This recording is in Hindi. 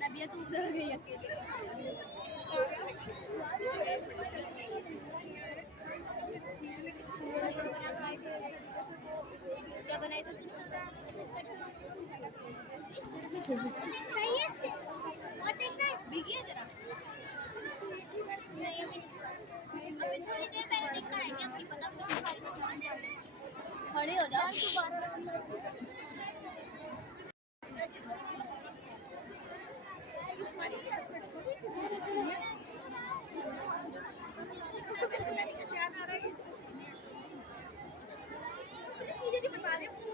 नबिया तू उधर गई अकेले। क्या बनाई तो सही है और देखना है भीगी है जरा नहीं अभी थोड़ी देर पहले देखा है क्या अपनी पता खड़े हो जाओ तुम्हारी क्लासमेट थोड़ी ध्यान आ रहा है मुझे सीधे नहीं बता रहे